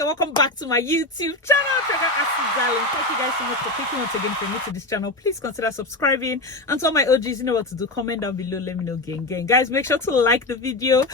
and welcome back to my YouTube channel. Thank you guys so much for clicking once again for me to this channel. Please consider subscribing, and to all my OGs, you know what to do. Comment down below, let me know. Gang guys, make sure to like the video.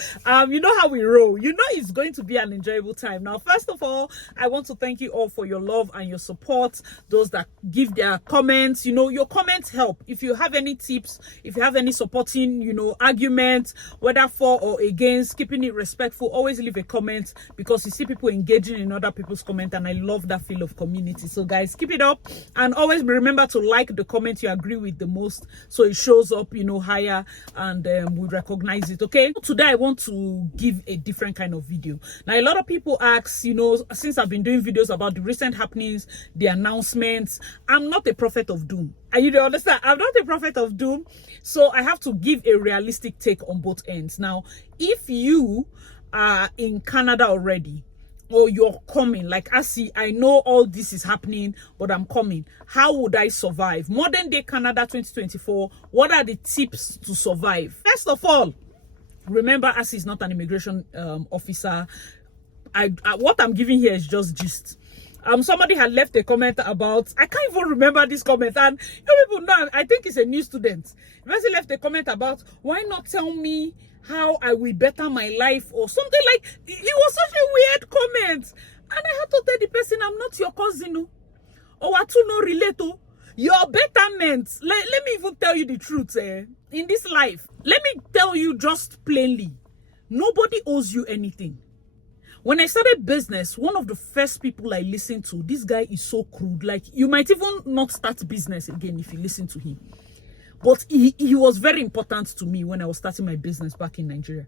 You know how we roll, you know it's going to be an enjoyable time. Now first of all, I want to thank you all for your love and your support. Those that give their comments, you know, your comments help. If you have any tips, if you have any supporting, you know, arguments, whether for or against, keeping it respectful, always leave a comment, because you see people engaging in other people's comment, and I love that feel of community. So guys, keep it up, and always remember to like the comment you agree with the most, so it shows up, you know, higher, and we recognize it. Okay, today I want to give a different kind of video. Now a lot of people ask, you know, since I've been doing videos about the recent happenings, the announcements, I'm not a prophet of doom. And you don't understand, I'm not a prophet of doom, so I have to give a realistic take on both ends. Now if you are in Canada already, or you're coming, like I know all this is happening, but I'm coming, how would I survive? Modern day Canada 2024, what are the tips to survive? First of all, remember, Asi is not an immigration officer. What I'm giving here is just gist. Somebody had left a comment about, I can't even remember this comment, and you know, people know, I think it's a new student. The person left a comment about, why not tell me how I will better my life, or something like. It was such a weird comment, and I had to tell the person, I'm not your cousin, or what to no relate to your betterment. Let me even tell you the truth, in this life, let me tell you just plainly, nobody owes you anything. When I started business, one of the first people I listened to, this guy is so crude, like you might even not start business again if you listen to him. But he was very important to me when I was starting my business back in Nigeria.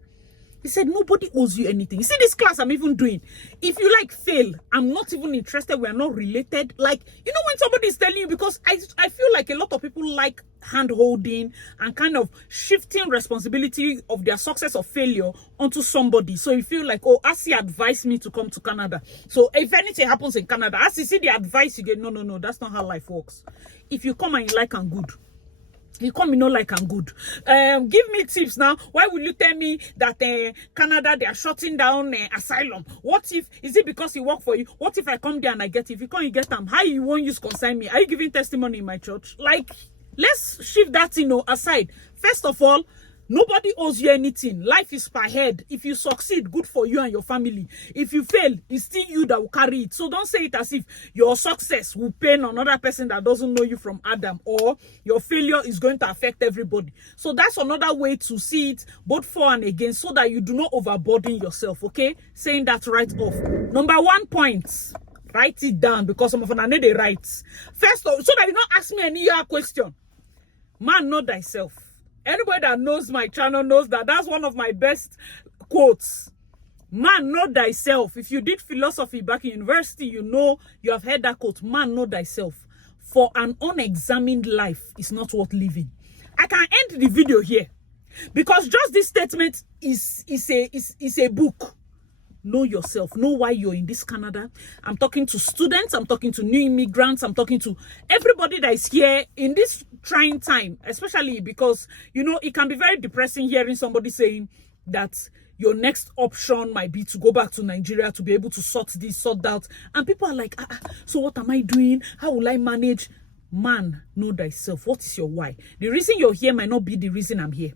He said, nobody owes you anything. You see this class I'm even doing? If you like fail, I'm not even interested. We're not related. Like, you know, when somebody is telling you, because I feel like a lot of people like hand-holding and kind of shifting responsibility of their success or failure onto somebody. So you feel like, oh, Asi advised me to come to Canada, so if anything happens in Canada, Asi see the advice you get. No, that's not how life works. If you come and you like and good, you come, you know, like I'm good. Give me tips now. Why will you tell me that Canada, they are shutting down asylum? What if, is it because he work for you? What if I come there and I get it? If you come, you get them. How you won't use consign me? Are you giving testimony in my church? Like, let's shift that, you know, aside. First of all, nobody owes you anything. Life is per head. If you succeed, good for you and your family. If you fail, it's still you that will carry it. So don't say it as if your success will pain another person that doesn't know you from Adam, or your failure is going to affect everybody. So that's another way to see it, both for and against, so that you do not overburden yourself, okay? Saying that right off. Number 1 point, write it down, because some of them need the rights. First, so that you don't ask me any question. Man, know thyself. Anybody that knows my channel knows that that's one of my best quotes. Man, know thyself. If you did philosophy back in university, you know, you have heard that quote. Man, know thyself. For an unexamined life is not worth living. I can end the video here, because just this statement is a book. Know yourself. Know why you're in this Canada. I'm talking to students. I'm talking to new immigrants. I'm talking to everybody that is here in this trying time, especially because, you know, it can be very depressing hearing somebody saying that your next option might be to go back to Nigeria to be able to sort this, sort that. And people are like, so what am I doing? How will I manage? Man, know thyself. What is your why? The reason you're here might not be the reason I'm here.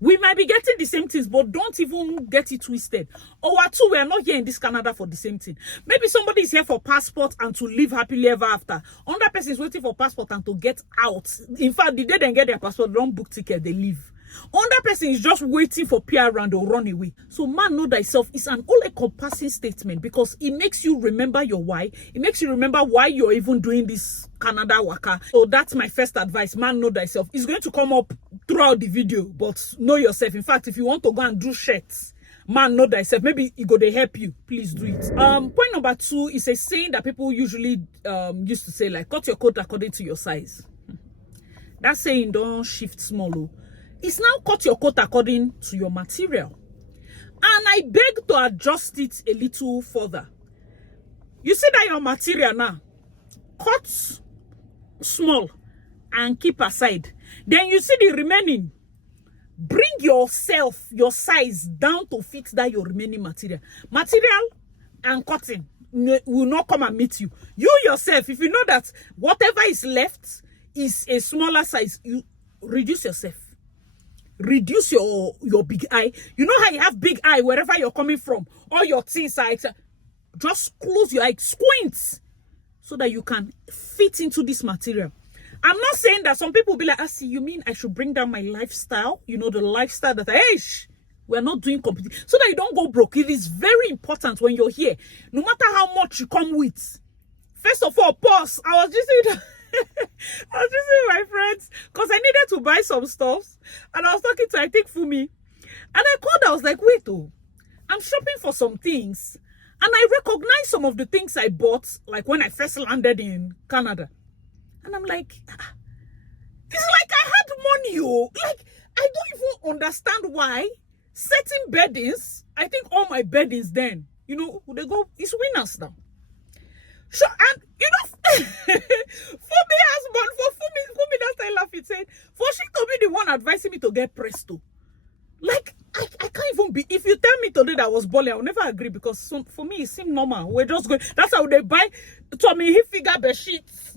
We might be getting the same things, but don't even get it twisted. Or two, we are not here in this Canada for the same thing. Maybe somebody is here for passport and to live happily ever after. Another person is waiting for passport and to get out. In fact, the day they get their passport, they don't book ticket, they leave. Another person is just waiting for PR and they'll run away. So man, know thyself is an all-encompassing statement, because it makes you remember your why. It makes you remember why you're even doing this Canada waka. So that's my first advice. Man, know thyself. It's going to come up throughout the video, but know yourself. In fact, if you want to go and do shirts, man, know thyself, maybe it go to help you, please do it. Point number 2 is a saying that people usually used to say, like, cut your coat according to your size. That saying don't shift small. It's now cut your coat according to your material. And I beg to adjust it a little further. You see that your material now, cut small and keep aside. Then you see the remaining. Bring yourself, your size down to fit that your remaining material. Material and cotton will not come and meet you. You yourself, if you know that whatever is left is a smaller size, you reduce yourself. Reduce your big eye. You know how you have big eye wherever you're coming from, all your things are, just close your eye, squint, so that you can fit into this material. I'm not saying that some people will be like, see, you mean I should bring down my lifestyle? You know, the lifestyle that we're not doing competition, so that you don't go broke. It is very important when you're here, no matter how much you come with. First of all, pause. I was just saying I was just with my friends because I needed to buy some stuff, and I was talking to, I think, Fumi, and I called. I was like, wait, I'm shopping for some things, and I recognize some of the things I bought, like when I first landed in Canada, and I'm like, it's like I had money, like I don't even understand why certain beddings. I think all my beddings then, you know, they go, it's winners now. So, and you know, Fumi has one for Fumi that time laughing said, for she to be the one advising me to get Presto. Like, I can't even be, if you tell me today that I was balling, I will never agree, because for me it seemed normal. We're just going, that's how they buy Tommy Hilfiger bed sheets,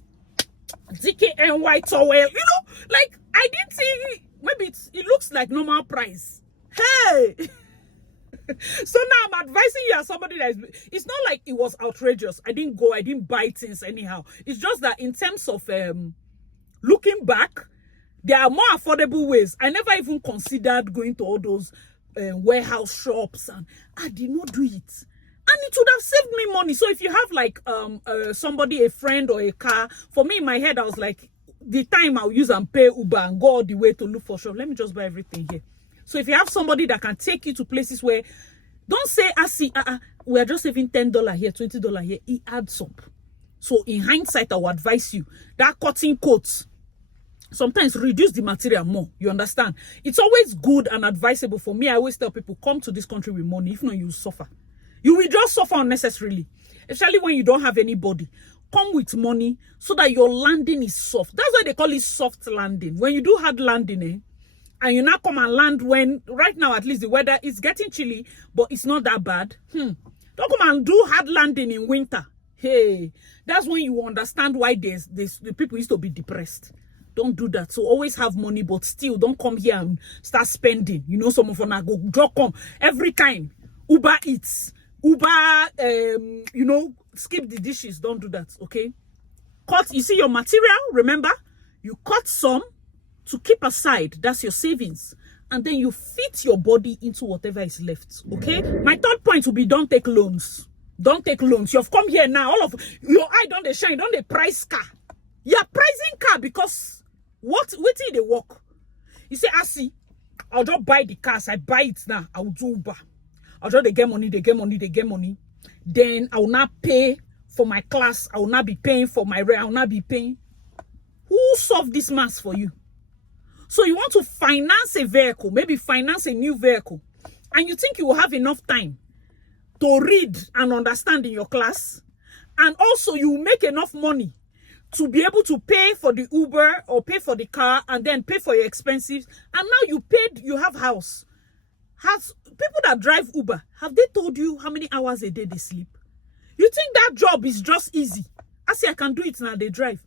DKNY towel, you know, like I didn't see, maybe it looks like normal price. Hey. So now I'm advising you as somebody that it's not like it was outrageous. I didn't buy things anyhow. It's just that in terms of looking back, there are more affordable ways. I never even considered going to all those warehouse shops, and I did not do it. And it would have saved me money. So if you have like somebody, a friend or a car, for me in my head, I was like, the time I'll use and pay Uber and go all the way to look for shop, let me just buy everything here. So if you have somebody that can take you to places where, don't say, we are just saving $10 here, $20 here, it adds up. So in hindsight, I will advise you, that cotton coat, sometimes reduce the material more. You understand? It's always good and advisable. For me, I always tell people, come to this country with money. If not, you will suffer. You will just suffer unnecessarily, especially when you don't have anybody. Come with money so that your landing is soft. That's why they call it soft landing. When you do hard landing, and you now come and land when, right now at least the weather is getting chilly, but it's not that bad. Don't come and do hard landing in winter. Hey, that's when you understand why the people used to be depressed. Don't do that. So always have money, but still don't come here and start spending. You know, some of them go drop come every time. Uber Eats, Uber, you know, skip the dishes. Don't do that, okay? Cut, you see your material, remember? You cut some to keep aside, that's your savings, and then you fit your body into whatever is left. Okay, my third point will be, don't take loans. Don't take loans. You've come here now, all of your eye don't they shine, don't they price car. You're pricing car because what till they work. You say, I'll just buy the cars, I buy it now, I'll do Uber. I'll just they get money. Then I will not pay for my class, I will not be paying for my rent, I will not be paying. Who solved this mass for you? So you want to finance a vehicle, maybe finance a new vehicle, and you think you will have enough time to read and understand in your class, and also you will make enough money to be able to pay for the Uber or pay for the car and then pay for your expenses, and now you paid, you have house. Has people that drive Uber, have they told you how many hours a day they sleep? You think that job is just easy? I can do it now, they drive.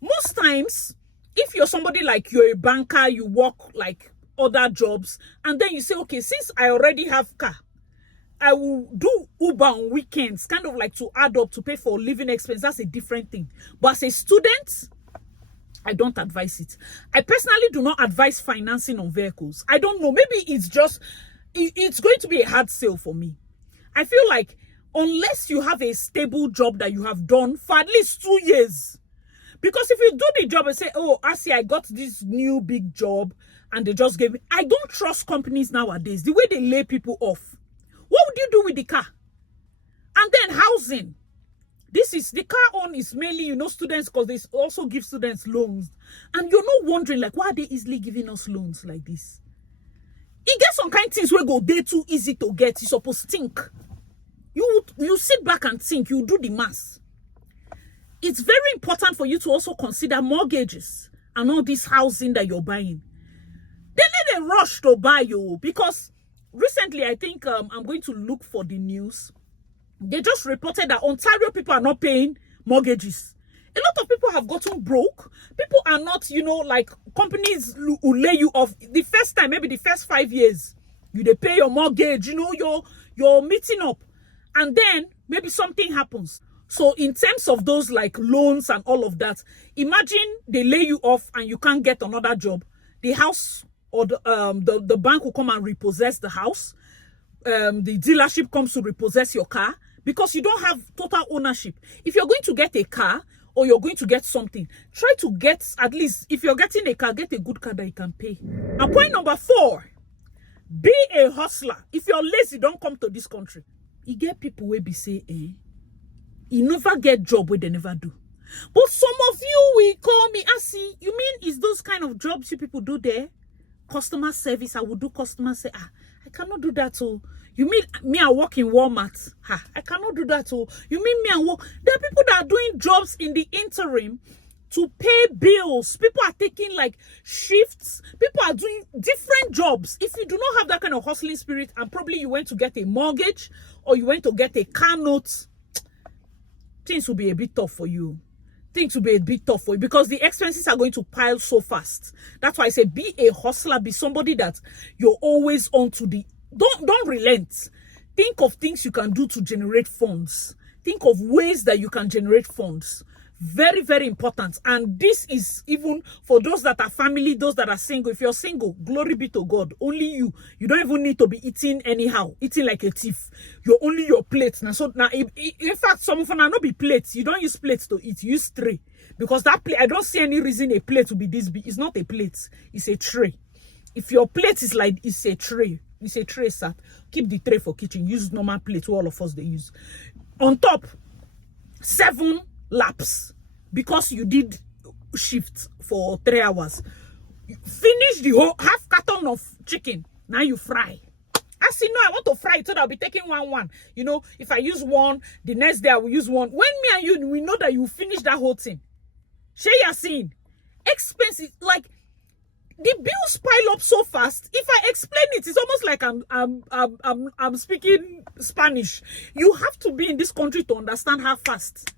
Most times, if you're somebody like you're a banker, you work like other jobs, and then you say, okay, since I already have car, I will do Uber on weekends, kind of like to add up to pay for living expense. That's a different thing. But as a student, I don't advise it. I personally do not advise financing on vehicles. I don't know. Maybe it's just, it's going to be a hard sale for me. I feel like unless you have a stable job that you have done for at least 2 years, because if you do the job and say, oh, I got this new big job and they just gave me, I don't trust companies nowadays, the way they lay people off. What would you do with the car? And then housing. The car on is mainly, you know, students, because they also give students loans. And you're not wondering, like, why are they easily giving us loans like this? You get some kind of things where go, they're too easy to get. You're supposed to think. You sit back and think, you do the math. It's very important for you to also consider mortgages and all this housing that you're buying. They need a rush to buy you, because recently I think I'm going to look for the news. They just reported that Ontario people are not paying mortgages. A lot of people have gotten broke. People are not, like companies will lay you off the first time, maybe the first 5 years. They pay your mortgage, you're meeting up. And then maybe something happens. So in terms of those like loans and all of that, imagine they lay you off and you can't get another job. The house or the bank will come and repossess the house. The dealership comes to repossess your car because you don't have total ownership. If you're going to get a car or you're going to get something, try to get, at least if you're getting a car, get a good car that you can pay. And point number 4, be a hustler. If you're lazy, don't come to this country. You get people where be say, you never get job where they never do. But some of you will call me, see, you mean is those kind of jobs you people do there? Customer service, I will do customer service. I cannot do that. Oh, you mean me? I work in Walmart. I cannot do that. Oh, you mean me? I work. There are people that are doing jobs in the interim to pay bills. People are taking like shifts. People are doing different jobs. If you do not have that kind of hustling spirit, and probably you went to get a mortgage or you went to get a car note, things will be a bit tough for you. Things will be a bit tough for you because the expenses are going to pile so fast. That's why I say be a hustler, be somebody that you're always on to the, don't relent. Think of things you can do to generate funds. Think of ways that you can generate funds. Very, very important. And this is even for those that are family, those that are single. If you're single, glory be to God. Only you. You don't even need to be eating anyhow. Eating like a thief. You're only your plates. Now, so now, in fact, some of them are not be plates. You don't use plates to eat. You use tray. Because that plate, I don't see any reason a plate will be this big. It's not a plate. It's a tray. If your plate is like, it's a tray. It's a tray set. Keep the tray for kitchen. Use normal plate. All of us, they use. On top, 7 laps because you did shift for 3 hours. Finish the whole half carton of chicken. Now you fry. I see, no, I want to fry it so that I'll be taking one. If I use one, the next day I will use one. When me and you, we know that you finish that whole thing. Shey you seeing expensive, like the bills pile up so fast. If I explain it, it's almost like I'm speaking Spanish. You have to be in this country to understand how fast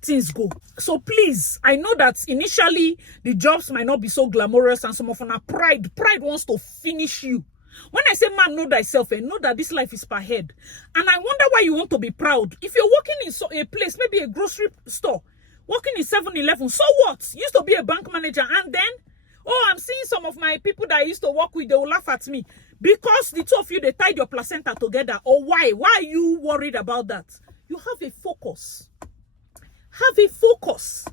things go. So please, I know that initially the jobs might not be so glamorous and some of them are pride wants to finish you. When I say man, know thyself and know that this life is per head. And I wonder why you want to be proud. If you're working in a place, maybe a grocery store, working in 7-Eleven, so what? You used to be a bank manager and then, oh, I'm seeing some of my people that I used to work with, they will laugh at me. Because the two of you, they tied your placenta together. Or why? Why are you worried about that? You have a focus. Have a focus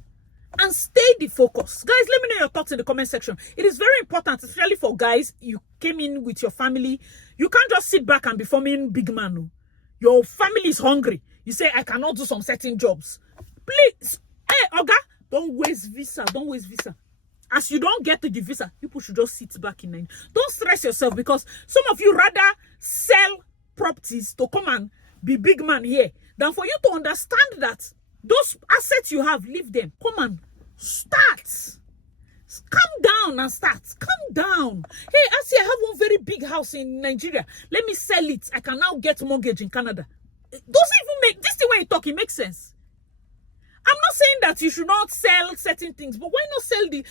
and stay the focus. Guys, let me know your thoughts in the comment section. It is very important, especially for guys. You came in with your family. You can't just sit back and be forming big man. Your family is hungry. You say, I cannot do some certain jobs. Please, hey, Oga, don't waste visa. Don't waste visa. As you don't get to the visa, people should just sit back in Nigeria. Don't stress yourself because some of you rather sell properties to come and be big man here than for you to understand that those assets you have, leave them. Come on, start. Calm down and start. Calm down. Hey, I see I have one very big house in Nigeria. Let me sell it. I can now get mortgage in Canada. Doesn't even make, this the way you talk, it makes sense. I'm not saying that you should not sell certain things, but why not sell leave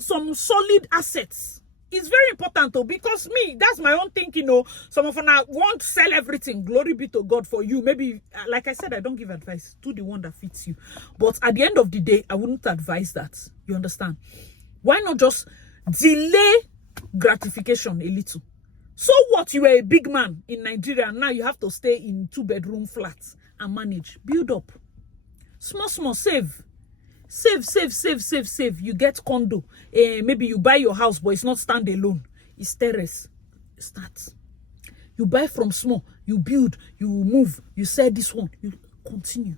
some solid assets? It's very important though, because me, that's my own thinking. Some of them want to sell everything. Glory be to God for you. Maybe, like I said, I don't give advice. Do the one that fits you. But at the end of the day, I wouldn't advise that. You understand? Why not just delay gratification a little? So what? You were a big man in Nigeria, and now you have to stay in 2-bedroom flats and manage. Build up. Small, save. Save. You get condo. Maybe you buy your house, but it's not standalone. It's terrace. Start. You buy from small. You build. You move. You sell this one. You continue.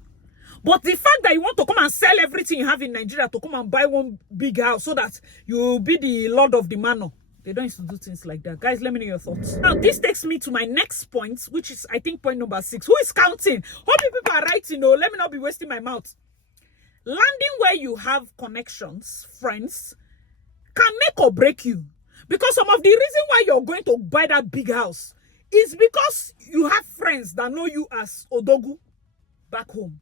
But the fact that you want to come and sell everything you have in Nigeria to come and buy one big house so that you be the lord of the manor. They don't used to do things like that. Guys, let me know your thoughts. Now, this takes me to my next point, which is, I think, point number 6. Who is counting? Hope you people are writing. Let me not be wasting my mouth. Landing where you have connections, friends, can make or break you. Because some of the reason why you're going to buy that big house It's because you have friends that know you as Odogu back home.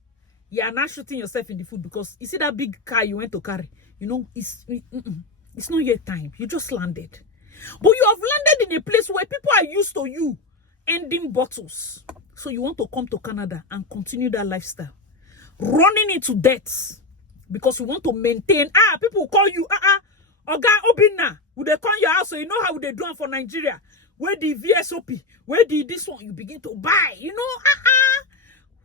You are not shooting yourself in the foot because you see that big car you went to carry. You know, it's not yet time. You just landed. But you have landed in a place where people are used to you ending bottles. So you want to come to Canada and continue that lifestyle. Running into debt because you want to maintain. People call you, Oga Obina. Would they come your house so you know how they do it for Nigeria? Where the VSOP? Where the this one? You begin to buy. You know,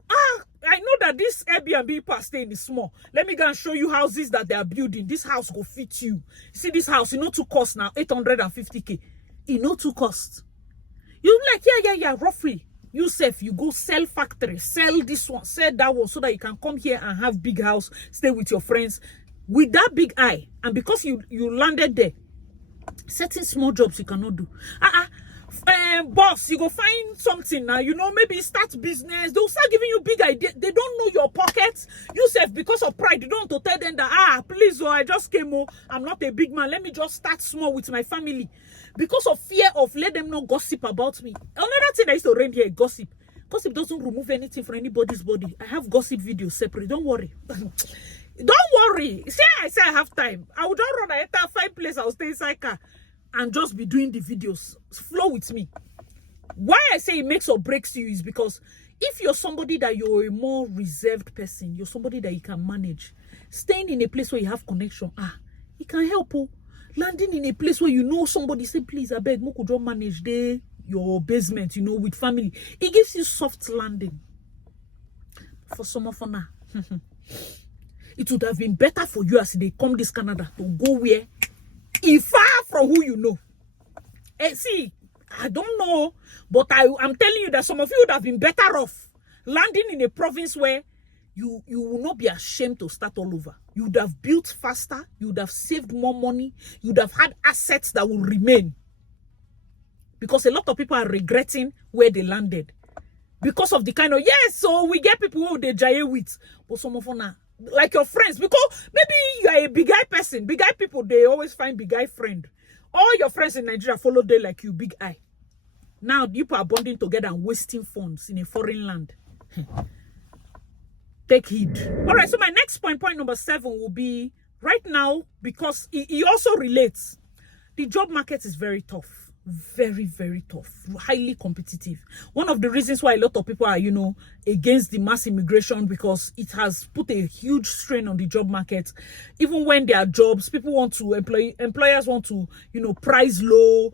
I know that this Airbnb part staying is small. Let me go and show you houses that they are building. This house will fit you. See this house, you know, to cost now 850K. You know, to cost. You like, yeah, roughly. You self, you go sell factory, sell this one, sell that one, so that you can come here and have big house, stay with your friends with that big eye. And because you landed there, certain small jobs you cannot do. Boss, you go find something now, you know, maybe start business. They'll start giving you big ideas. They don't know your pockets. You self, because of pride, you don't want to tell them that, please, I just came home. I'm not a big man. Let me just start small with my family. Because of fear of let them know gossip about me. Another thing I used to read here, gossip. Gossip doesn't remove anything from anybody's body. I have gossip videos separate. Don't worry. Don't worry. I say I have time. I will just run a entire 5 place. I will stay inside car and just be doing the videos. Flow with me. Why I say it makes or breaks you is because if you're somebody that you're a more reserved person, you're somebody that you can manage, staying in a place where you have connection, it can help you. Landing in a place where you know somebody, say, please, I beg, Moko, don't manage your basement, you know, with family. It gives you soft landing. For some of now, it would have been better for you as they come this Canada to go where? Far from who you know. See, I don't know, but I'm telling you that some of you would have been better off landing in a province where you will not be ashamed to start all over. You would have built faster. You would have saved more money. You would have had assets that will remain. Because a lot of people are regretting where they landed. Because of the kind of, yes, so we get people who they jail with. But some of them, like your friends, because maybe you are a big eye person. Big eye people, they always find big eye friend. All your friends in Nigeria follow them like you, big eye. Now, people are bonding together and wasting funds in a foreign land. Take heed. All right, so my next point number 7 will be right now, because it also relates. The job market is very tough. Very, very tough. Highly competitive. One of the reasons why a lot of people are, you know, against the mass immigration, because it has put a huge strain on the job market. Even when there are jobs, people want to, employers want to, you know, price low,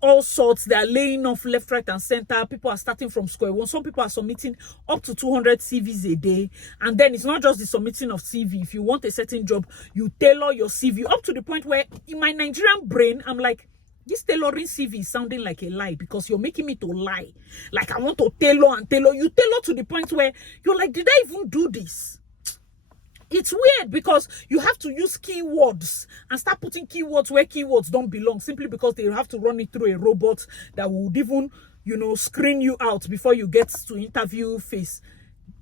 all sorts. They are laying off left, right, and center. People are starting from square one. Some people are submitting up to 200 CVs a day. And then it's not just the submitting of CV. If you want a certain job, you tailor your CV up to the point where in my Nigerian brain, I'm like, this tailoring CV is sounding like a lie because you're making me to lie. Like I want to tailor and tailor. You tailor to the point where you're like, did I even do this? It's weird because you have to use keywords and start putting keywords where keywords don't belong, simply because they have to run it through a robot that would even, you know, screen you out before you get to interview phase.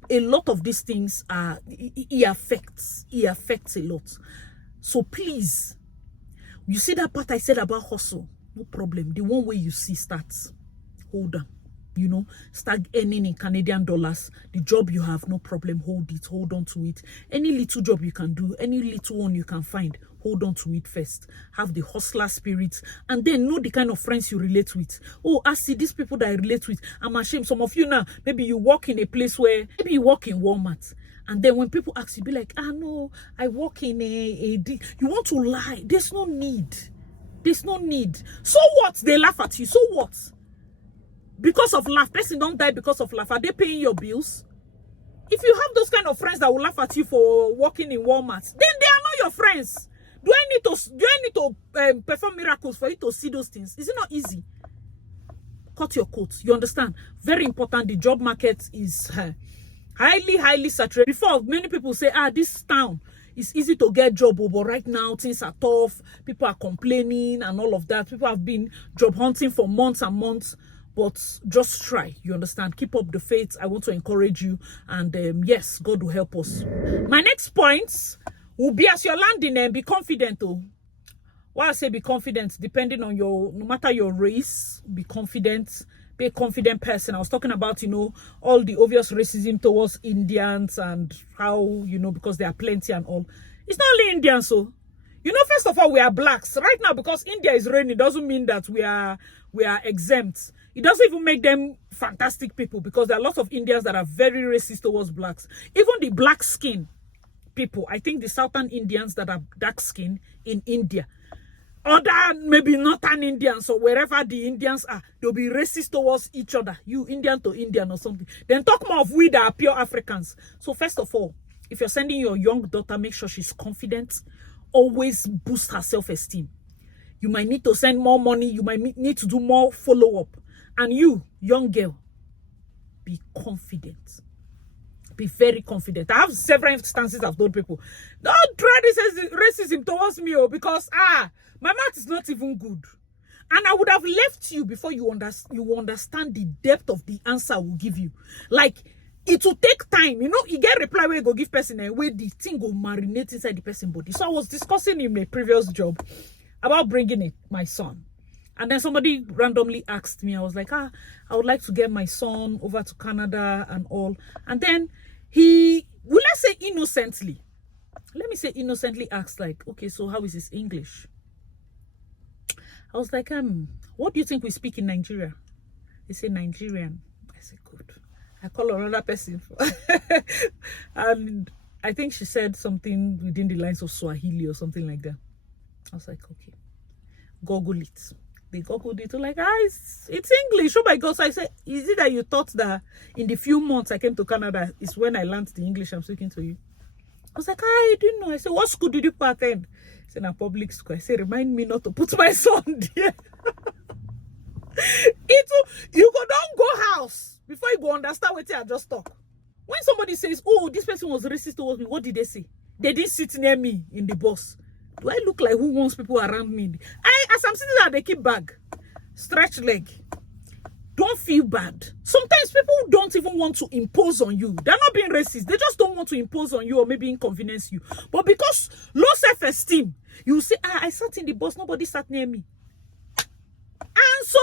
A lot of these things are, it affects a lot. So please, you see that part I said about hustle? No problem. The one way you see starts. Hold on. You know, start earning in Canadian dollars. The job you have, no problem. Hold it. Hold on to it. Any little job you can do, any little one you can find, hold on to it first. Have the hustler spirit, and then know the kind of friends you relate with. Oh, I see these people that I relate with. I'm ashamed. Some of you now, maybe you work in a place where, maybe you work in Walmart. And then when people ask you, be like, no, I work in you want to lie. There's no need. There's no need. So what? They laugh at you. So what? Because of laugh. Person don't die because of laugh. Are they paying your bills? If you have those kind of friends that will laugh at you for working in Walmart, then they are not your friends. Do I need to perform miracles for you to see those things? Is it not easy? Cut your coat. You understand? Very important. The job market is highly saturated. Before, many people say, this town is easy to get job, but right now things are tough. People are complaining and all of that. People have been job hunting for months and months, but just try. You understand? Keep up the faith. I want to encourage you, and yes, God will help us. My next point will be, as you're landing, and be confident. Why I say be confident, depending on no matter your race, be confident. be a confident person. I was talking about, you know, all the obvious racism towards Indians and how, you know, because there are plenty and all. It's not only Indians, so, you know, first of all, we are blacks. Right now, because India is raining, doesn't mean that we are exempt. It doesn't even make them fantastic people, because there are lots of Indians that are very racist towards blacks. Even the black skin people, I think the southern Indians that are dark skin in India, other maybe northern Indians or wherever the Indians are, they'll be racist towards each other. You Indian to Indian or something. Then talk more of we that are pure Africans. So first of all, if you're sending your young daughter, make sure she's confident. Always boost her self-esteem. You might need to send more money. You might need to do more follow-up. And you, young girl, be confident. Be very confident. I have several instances I've told people, don't try this racism towards me, because my math is not even good. And I would have left you before you understand the depth of the answer I will give you. Like, it will take time. You know, you get reply where you go give person a way the thing will marinate inside the person body. So I was discussing in my previous job about bringing my son. And then somebody randomly asked me, I was like, I would like to get my son over to Canada and all. And then he, will I say innocently, let me say innocently asked, like, okay, so how is his English? I was like, what do you think we speak in Nigeria? He said, Nigerian. I said, good. I call another person. And I think she said something within the lines of Swahili or something like that. I was like, okay, Google it. They Googled it, like, it's English. Oh my God. So I said, is it that you thought that in the few months I came to Canada is when I learned the English I'm speaking to you? I was like, I didn't know. I said, what school did you attend? He said, a public school. I said, remind me not to put my son there. You don't go house before you go understand what I just talk. When somebody says, oh, this person was racist towards me, what did they say? They didn't sit near me in the bus. Do I look like who wants people around me? As I'm sitting there, they keep bag, stretch leg. Don't feel bad. Sometimes people don't even want to impose on you. They're not being racist. They just don't want to impose on you or maybe inconvenience you. But because low self-esteem, you say, I sat in the bus, nobody sat near me. And so,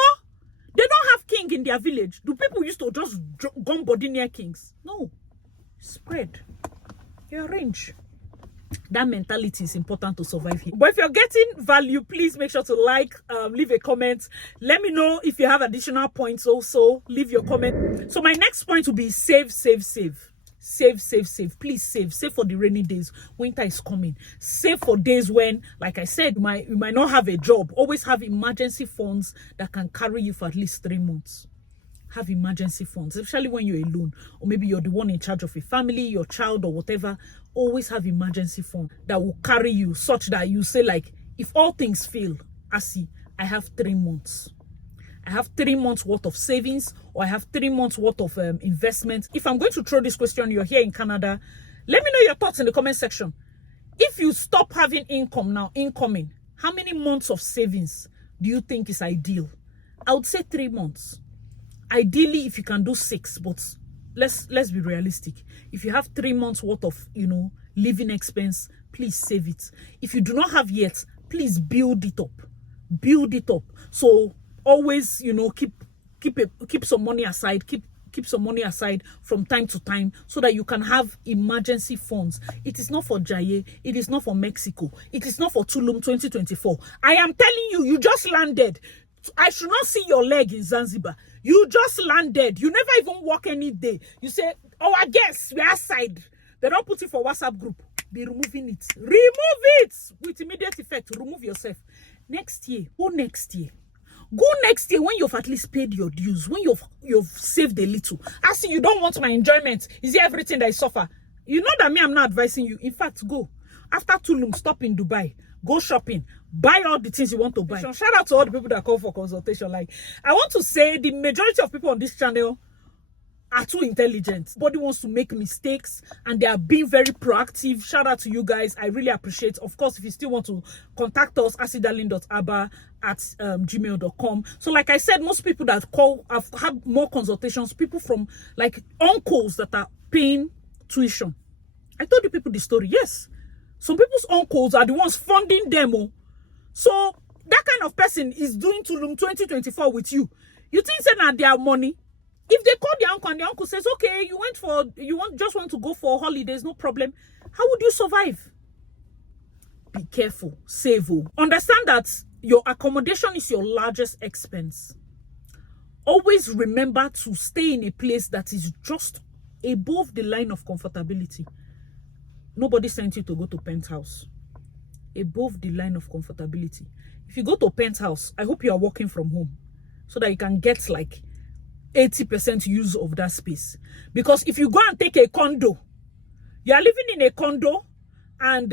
they don't have king in their village. Do people used to just gun body near kings? No. Spread. You arrange. That mentality is important to survive here. But if you're getting value, please make sure to like, leave a comment. Let me know if you have additional points also. Leave your comment. So my next point will be save, save, save. Save, save, save. Please save. Save for the rainy days. Winter is coming. Save for days when, like I said, you might not have a job. Always have emergency funds that can carry you for at least 3 months. Have emergency funds, especially when you're alone, or maybe you're the one in charge of a family, your child or whatever. Always have emergency fund that will carry you, such that you say, like, if all things fail, I have 3 months. I have 3 months worth of savings, or I have 3 months worth of investment. If I'm going to throw this question, you're here in Canada, let me know your thoughts in the comment section. If you stop having income now, incoming, how many months of savings do you think is ideal? I would say 3 months. Ideally, if you can do 6, but let's be realistic. If you have 3 months worth of, living expense, please save it. If you do not have yet, please build it up. Build it up. So always, keep some money aside. Keep some money aside from time to time so that you can have emergency funds. It is not for Jaye. It is not for Mexico. It is not for Tulum 2024. I am telling you, you just landed. I should not see your leg in Zanzibar. You just landed. You never even walk any day. You say, oh, I guess we're outside. They don't put it for WhatsApp group. Be removing it. Remove it with immediate effect. Remove yourself. Next year. Go next year. Go next year when you've at least paid your dues. When you've saved a little. I see you don't want my enjoyment. Is it everything that I suffer? You know that I'm not advising you. In fact, go. After Tulum, stop in Dubai. Go shopping. Buy all the things you want to buy. Shout out to all the people that call for consultation. Like, I want to say the majority of people on this channel are too intelligent. Everybody wants to make mistakes and they are being very proactive. Shout out to you guys. I really appreciate. Of course, if you still want to contact us, aciddarling.aba@gmail.com. So like I said, most people that call have had more consultations. People from like uncles that are paying tuition. I told you people the story. Yes. Some people's uncles are the ones funding them. So that kind of person is doing Tulum 2024 with you. You think say na their money? If they call their uncle and the uncle says, okay, just want to go for holidays, no problem. How would you survive? Be careful, save. Understand that your accommodation is your largest expense. Always remember to stay in a place that is just above the line of comfortability. Nobody sent you to go to penthouse. Above the line of comfortability. If you go to penthouse, I hope you are working from home so that you can get like 80% use of that space. Because if you go and take a condo, you are living in a condo and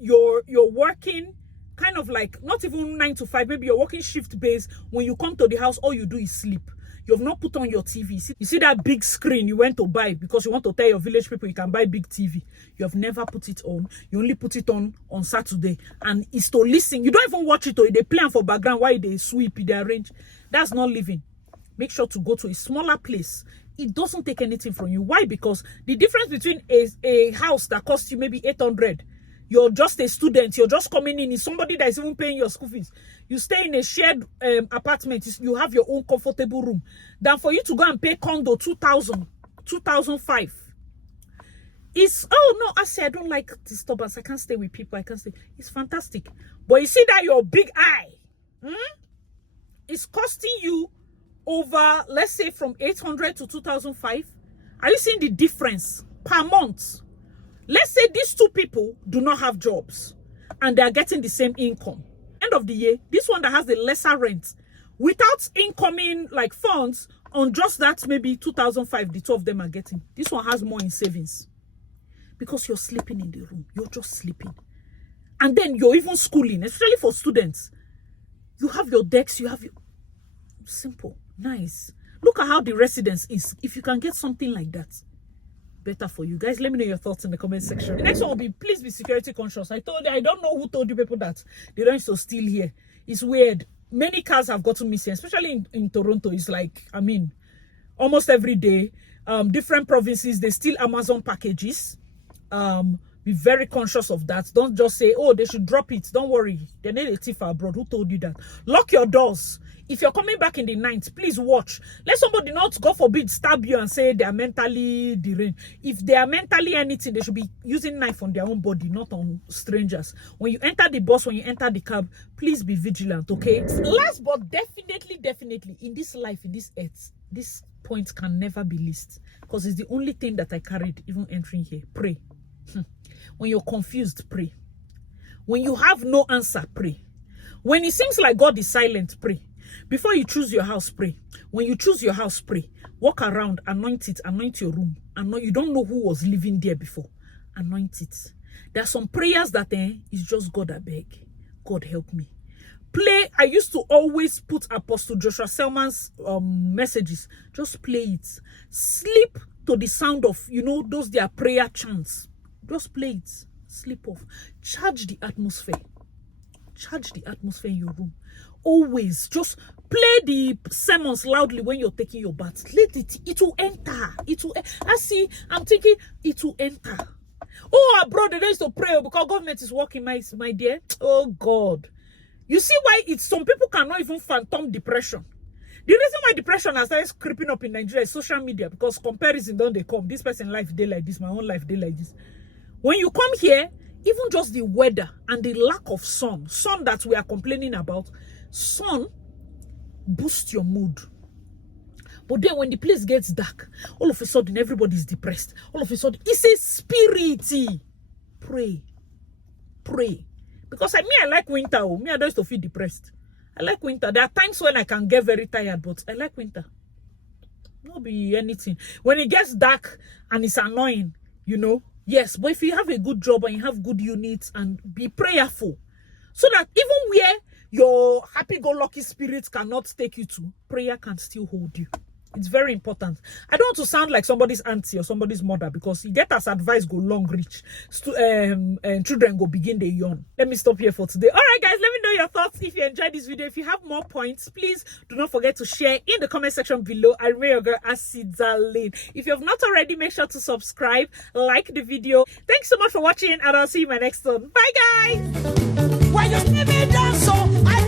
you're working kind of like not even 9 to 5, maybe you're working shift base. When you come to the house, all you do is sleep. You have not put on your TV. You see that big screen you went to buy because you want to tell your village people you can buy big TV. You have never put it on. You only put it on Saturday. And it's to listen. You don't even watch it or they play for background while they sweep, they arrange. That's not living. Make sure to go to a smaller place. It doesn't take anything from you. Why? Because the difference between a house that costs you maybe 800, you're just a student, you're just coming in, is somebody that is even paying your school fees. You stay in a shared apartment, you have your own comfortable room. Than for you to go and pay condo 2,000, 2,005. It's, oh no, I say I don't like disturbance. I can't stay with people. I can't stay. It's fantastic. But you see that your big eye, it's costing you over, let's say from 800 to 2,005. Are you seeing the difference per month? Let's say these two people do not have jobs and they are getting the same income. End of the year, this one that has the lesser rent without incoming like funds on just that maybe 2,005, the two of them are getting. This one has more in savings because you're sleeping in the room. You're just sleeping. And then you're even schooling, especially for students. You have your decks, you have your... Simple, nice. Look at how the residence is. If you can get something like that, better for you guys. Let me know your thoughts in the comment section. The next one will be, please be security conscious. I don't know who told you people that they don't used to steal here. It's weird. Many cars have gotten missing, especially in Toronto. It's like, I mean, almost every day, different provinces, they steal Amazon packages. Be very conscious of that. Don't just say, oh, they should drop it. Don't worry. They need a thief abroad. Who told you that? Lock your doors. If you're coming back in the night, please watch. Let somebody not, God forbid, stab you and say they are mentally deranged. If they are mentally anything, they should be using knife on their own body, not on strangers. When you enter the bus, when you enter the cab, please be vigilant, okay? Last but definitely, in this life, in this earth, this point can never be least. Because it's the only thing that I carried even entering here. Pray. When you're confused, pray. When you have no answer, pray. When it seems like God is silent, pray. Before you choose your house, pray. When you choose your house, pray. Walk around, anoint it, anoint your room. You don't know who was living there before. Anoint it. There are some prayers that is just God, I beg. God help me. Play. I used to always put Apostle Joshua Selman's messages. Just play it. Sleep to the sound of, those their prayer chants. Just play it. Sleep off. Charge the atmosphere. Charge the atmosphere in your room. Always just play the sermons loudly when you're taking your bath. Let it will enter. It will. I'm thinking it will enter. Oh, abroad they used to pray because government is working, my dear. Oh God. You see why some people cannot even phantom depression. The reason why depression has started creeping up in Nigeria is social media, because comparison don't they come. This person life day like this, my own life day like this. When you come here, even just the weather and the lack of sun that we are complaining about, sun boosts your mood. But then when the place gets dark, all of a sudden everybody's depressed. All of a sudden, it's a spirit. Pray. Pray. Because I like winter. I don't used to feel depressed. I like winter. There are times when I can get very tired, but I like winter. Not be anything. When it gets dark and it's annoying, yes, but if you have a good job and you have good units, and be prayerful, so that even where your happy-go-lucky spirits cannot take you to, prayer can still hold you. It's very important. I don't want to sound like somebody's auntie or somebody's mother, because you get as advice go long reach. And children go begin the yawn. Let me stop here for today. All right, guys, let me know your thoughts if you enjoyed this video. If you have more points, please do not forget to share in the comment section below. I remain your girl, Asidalin. If you have not already, make sure to subscribe, like the video. Thanks so much for watching, and I'll see you in my next one. Bye, guys. Why you